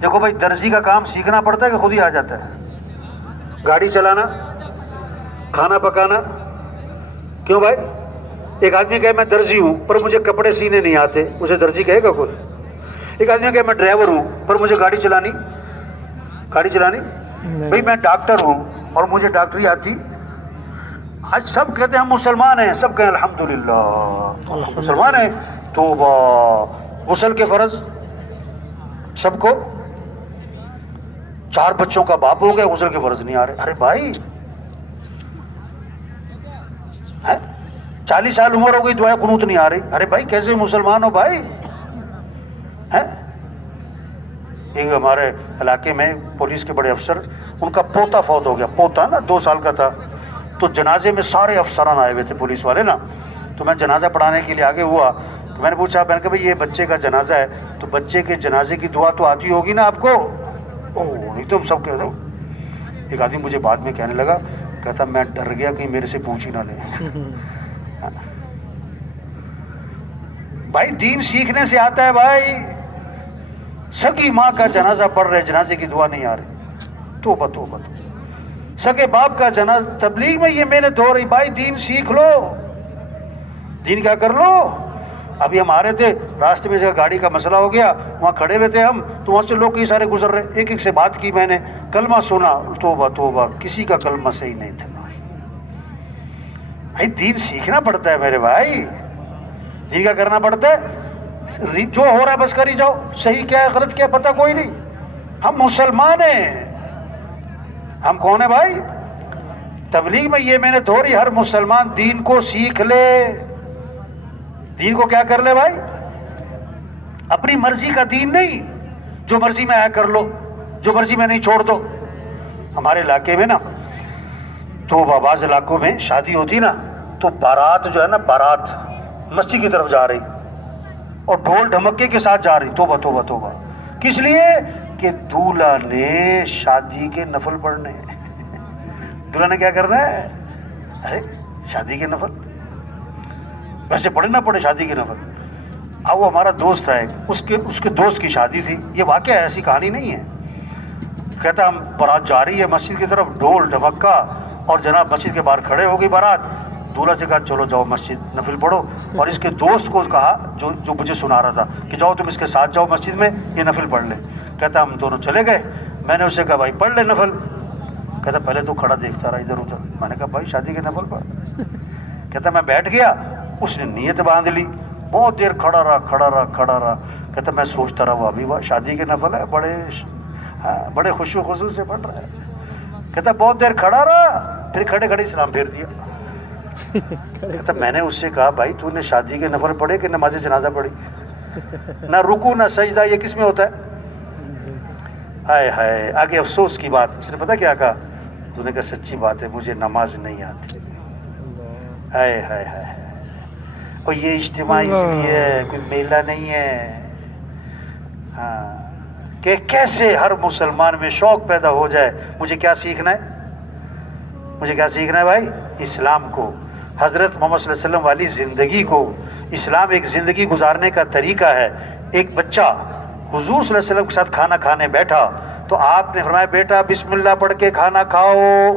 دیکھو بھائی درزی کا کام سیکھنا پڑتا ہے کہ خود ہی آ جاتا ہے؟ گاڑی چلانا، کھانا پکانا، کیوں بھائی؟ ایک آدمی کہے میں درزی ہوں پر مجھے کپڑے سینے نہیں آتے، اسے درزی کہے گا کوئی؟ ایک آدمی کہے میں ڈرائیور ہوں پر مجھے گاڑی چلانی بھائی میں ڈاکٹر ہوں اور مجھے ڈاکٹری آتی؟ آج سب کہتے ہیں ہم مسلمان ہیں، سب کہیں الحمدللہ مسلمان ہیں، توبہ، غسل کے فرض سب کو، 4 بچوں کا باپ ہو گیا، غسل کے فرض نہیں آ رہے۔ ارے بھائی 40 سال عمر ہو گئی، دعائیں قنوت نہیں آ رہی، ارے بھائی کیسے مسلمان ہو بھائی؟ ایک ہمارے علاقے میں پولیس کے بڑے افسر، ان کا پوتا فوت ہو گیا، پوتا نا 2 سال کا تھا، تو جنازے میں سارے افسران آئے ہوئے تھے پولیس والے نا، تو میں جنازہ پڑھانے کے لیے آگے ہوا، تو میں نے پوچھا، میں نے کہا بھائی یہ بچے کا جنازہ ہے تو بچے کے جنازے کی دعا تو آتی ہوگی نا آپ کو؟ نہیں تو ہم سب کہہ رہے ہو۔ ایک آدمی مجھے بعد میں کہنے لگا، کہتا میں ڈر گیا کہ میرے سے پوچھ ہی نہ لیں۔ بھائی دین سیکھنے سے آتا ہے بھائی، سگی ماں کا جنازہ پڑھ رہے، جنازے کی دعا نہیں آ رہی، توبہ توبہ۔ سگے باپ کا جنازہ، تبلیغ میں یہ محنت ہو رہی، بھائی دین سیکھ لو، دین کیا کر لو۔ ابھی ہم آ رہے تھے راستے میں، گاڑی کا مسئلہ ہو گیا، وہاں کھڑے ہوئے تھے ہم، تو وہاں سے لوگ کئی سارے گزر رہے، ایک ایک سے بات کی میں نے، کلمہ سنا، توبہ توبہ، کسی کا کلمہ صحیح نہیں تھا۔ بھائی دین سیکھنا پڑتا ہے میرے بھائی، دین کا کرنا پڑتا ہے، جو ہو رہا ہے بس کری جاؤ، صحیح کیا ہے غلط کیا ہے پتہ کوئی نہیں۔ ہم مسلمان ہیں، ہم کون ہیں بھائی؟ تبلیغ میں یہ محنت ہو رہی، ہر مسلمان دین کو سیکھ لے، دین کو کیا کر لے بھائی؟ اپنی مرضی کا دین نہیں، جو مرضی میں آیا کر لو، جو مرضی میں نہیں چھوڑ دو۔ ہمارے علاقے میں نا تو بعض علاقوں میں شادی ہوتی نا تو بارات جو ہے نا، بارات مسجد کی طرف جا رہی اور ڈھول ڈھمکے کے ساتھ جا رہی، توبہ توبہ توبہ، کس لیے؟ کہ دولہا نے شادی کے نفل پڑھنے۔ دولہا نے کیا کرنا ہے؟ ارے شادی کے نفل، ویسے پڑھے نہ پڑھے شادی کے نفل۔ اب وہ ہمارا دوست ہے، اس کے دوست کی شادی تھی، یہ واقعہ ہے، ایسی کہانی نہیں ہے۔ کہتا ہم بارات جا رہی ہے مسجد کی طرف، ڈھول ڈھمکا، اور جناب مسجد کے باہر کھڑے ہو گئی بارات، دولہا سے کہا چلو جاؤ مسجد نفل پڑھو، اور اس کے دوست کو کہا جو مجھے سنا رہا تھا کہ جاؤ تم اس کے ساتھ جاؤ مسجد میں، یہ نفل پڑھ لیں۔ کہتا ہم دونوں چلے گئے، میں نے اسے کہا بھائی پڑھ لے نفل۔ کہتا پہلے تو کھڑا دیکھتا رہا ادھر ادھر، میں نے کہا بھائی شادی کے نفل پڑھ۔ کہتا میں بیٹھ گیا، اس نے نیت باندھ لی، بہت دیر کھڑا رہا۔ کہتا میں سوچتا رہا وہ ابھی وہ شادی کے نفل ہے، بڑے خوشو خصوص سے پڑھ رہا ہے۔ کہتا بہت دیر کھڑا رہا، پھر کھڑے سلام پھیر دیا۔ کہتا میں نے اس سے کہا بھائی تو نے شادی کے نفل پڑھے کہ نماز جنازہ پڑھی؟ نہ رکوع نہ سجدہ، یہ کس میں ہوتا ہے؟ ہائے ہائے، آگے افسوس کی بات، اس نے پتہ کیا کہا؟ تو نے کہا سچی بات ہے مجھے نماز نہیں آتی۔ ہائے ہائے ہائے، اور یہ اجتماع اس لیے ہے، کوئی میلہ نہیں ہے، ہاں، کہ کیسے ہر مسلمان میں شوق پیدا ہو جائے، مجھے کیا سیکھنا ہے بھائی؟ اسلام کو، حضرت محمد صلی اللہ علیہ وسلم والی زندگی کو۔ اسلام ایک زندگی گزارنے کا طریقہ ہے۔ ایک بچہ حضور صلی اللہ علیہ وسلم کے ساتھ کھانا کھانے بیٹھا تو آپ نے فرمایا بیٹا بسم اللہ پڑھ کے کھانا کھاؤ،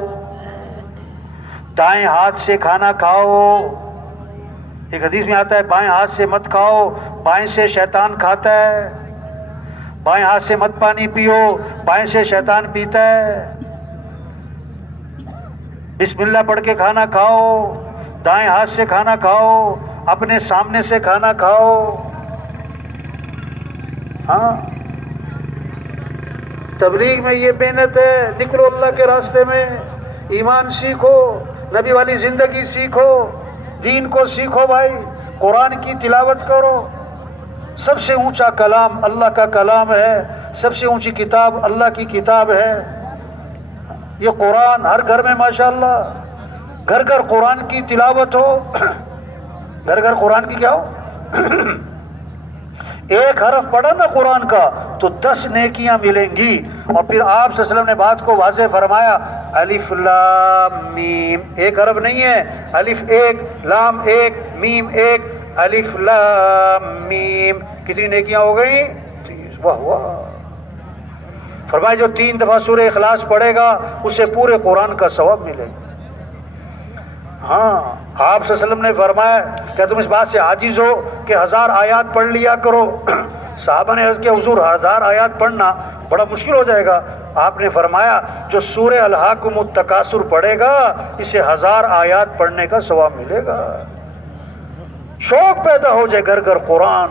دائیں ہاتھ سے کھانا کھاؤ۔ ایک حدیث میں آتا ہے بائیں ہاتھ سے مت کھاؤ، بائیں سے شیطان کھاتا ہے، بائیں ہاتھ سے مت پانی پیو، بائیں سے شیطان پیتا ہے۔ بسم اللہ پڑھ کے کھانا کھاؤ، دائیں ہاتھ سے کھانا کھاؤ، اپنے سامنے سے کھانا کھاؤ۔ ہاں، تبلیغ میں یہ محنت ہے، نکلو اللہ کے راستے میں، ایمان سیکھو، نبی والی زندگی سیکھو، دین کو سیکھو بھائی، قرآن کی تلاوت کرو۔ سب سے اونچا کلام اللہ کا کلام ہے، سب سے اونچی کتاب اللہ کی کتاب ہے یہ قرآن۔ ہر گھر میں ماشاءاللہ گھر گھر قرآن کی تلاوت ہو، گھر گھر قرآن کی کیا ہو؟ ایک حرف پڑھا نا قرآن کا تو 10 نیکیاں ملیں گی۔ اور پھر آپ صلی اللہ علیہ وسلم نے بات کو واضح فرمایا، الف لام میم، ایک حرف نہیں ہے، الف ایک، لام ایک، میم ایک، الف لام میم، کتنی نیکیاں ہو گئی؟ واہ واہ، فرمایا جو 3 دفعہ سورہ اخلاص پڑھے گا اسے پورے قرآن کا ثواب ملے گا۔ ہاں آپ صلی اللہ علیہ وسلم نے فرمایا کہ تم اس بات سے عاجز ہو کہ 1000 آیات پڑھ لیا کرو؟ صحابہ نے عرض کیا حضور 1000 آیات پڑھنا بڑا مشکل ہو جائے گا۔ آپ نے فرمایا جو سورہ الہاکم التکاثر پڑھے گا اسے 1000 آیات پڑھنے کا ثواب ملے گا۔ شوق پیدا ہو جائے گھر گھر قرآن۔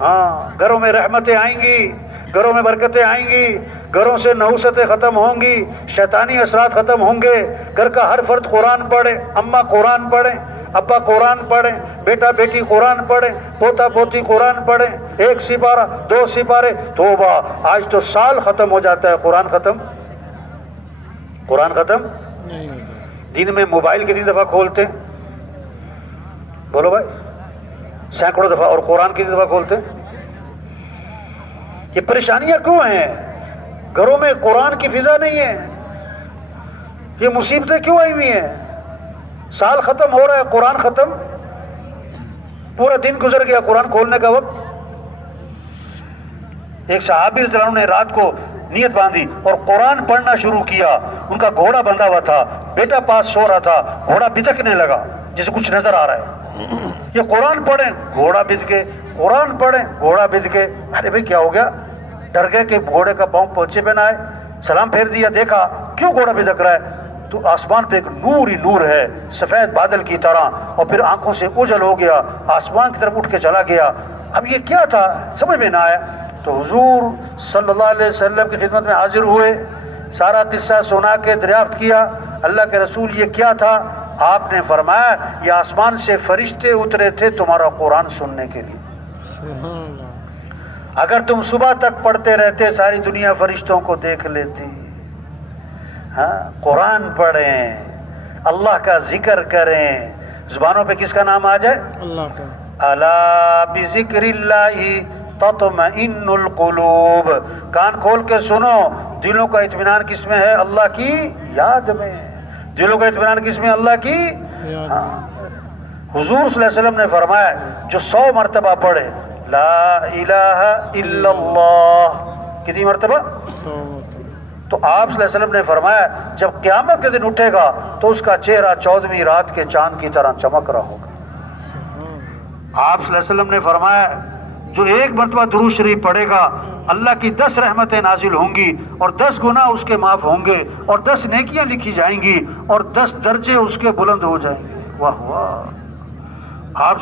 ہاں گھروں میں رحمتیں آئیں گی، گھروں میں برکتیں آئیں گی، گھروں سے نحوستیں ختم ہوں گی، شیطانی اثرات ختم ہوں گے۔ گھر کا ہر فرد قرآن پڑھے، اماں قرآن پڑھیں، ابا قرآن پڑھیں، بیٹا بیٹی قرآن پڑھیں، پوتا پوتی قرآن پڑھیں، 1 سپارہ 2 سپارے، توبہ آج تو سال ختم ہو جاتا ہے قرآن ختم دن میں موبائل کتنی دفعہ کھولتے ہیں؟ بولو بھائی، سینکڑوں دفعہ، اور قرآن کتنی دفعہ کھولتے ہیں؟ یہ پریشانیاں کیوں ہیں؟ گھروں میں قرآن کی فضا نہیں ہے، یہ مصیبتیں کیوں آئی ہوئی ہیں؟ سال ختم ہو رہا ہے، قرآن ختم، پورا دن گزر گیا قرآن کھولنے کا وقت۔ ایک صحابی رضی اللہ عنہ نے رات کو نیت باندھی اور قرآن پڑھنا شروع کیا۔ ان کا گھوڑا بندھا ہوا تھا، بیٹا پاس سو رہا تھا، گھوڑا بھدکنے لگا جیسے کچھ نظر آ رہا ہے۔ یہ قرآن پڑھیں گھوڑا بھد کے، قرآن پڑھیں گھوڑا بھد کے۔ ارے بھائی کیا ہو گیا؟ ڈر گئے کہ گھوڑے کا پاؤں پوچھے پہ نہ آئے۔ سلام پھیر دیا، دیکھا کیوں گھوڑا بھدک رہا ہے؟ تو آسمان پہ ایک نور ہی نور ہے سفید بادل کی طرح، اور پھر آنکھوں سے اوجھل ہو گیا، آسمان کی طرف اٹھ کے چلا گیا۔ اب یہ کیا تھا سمجھ میں نہ آیا، تو حضور صلی اللہ علیہ وسلم کی خدمت میں حاضر ہوئے، سارا قصہ سنا کے دریافت کیا اللہ کے رسول یہ کیا تھا؟ آپ نے فرمایا یہ آسمان سے فرشتے اترے تھے تمہارا قرآن سننے کے لیے۔ اگر تم صبح تک پڑھتے رہتے ساری دنیا فرشتوں کو دیکھ لیتی۔ ہاں قرآن پڑھیں، اللہ کا ذکر کریں، زبانوں پہ کس کا نام آ جائے؟ اللہ کا۔ الا بذکر اللہ تطمئن القلوب۔ کان کھول کے سنو، دلوں کا اطمینان کس میں ہے؟ اللہ کی یاد میں۔ دلوں کا اطمینان کس میں؟ اللہ کی ہاں۔ حضور صلی اللہ علیہ وسلم نے فرمایا جو 100 مرتبہ پڑھے لا الہ الا اللہ، کتنی مرتبہ؟ تو آپ صلی اللہ علیہ وسلم نے فرمایا جب قیامت کے دن اٹھے گا تو اس کا چہرہ 14ویں رات کے چاند کی طرح چمک رہا ہوگا۔ آپ صلی اللہ علیہ وسلم نے فرمایا جو 1 مرتبہ درود شریف پڑھے گا اللہ کی 10 رحمتیں نازل ہوں گی، اور 10 گناہ اس کے معاف ہوں گے، اور 10 نیکیاں لکھی جائیں گی، اور 10 درجے اس کے بلند ہو جائیں گے۔ واہ واہ۔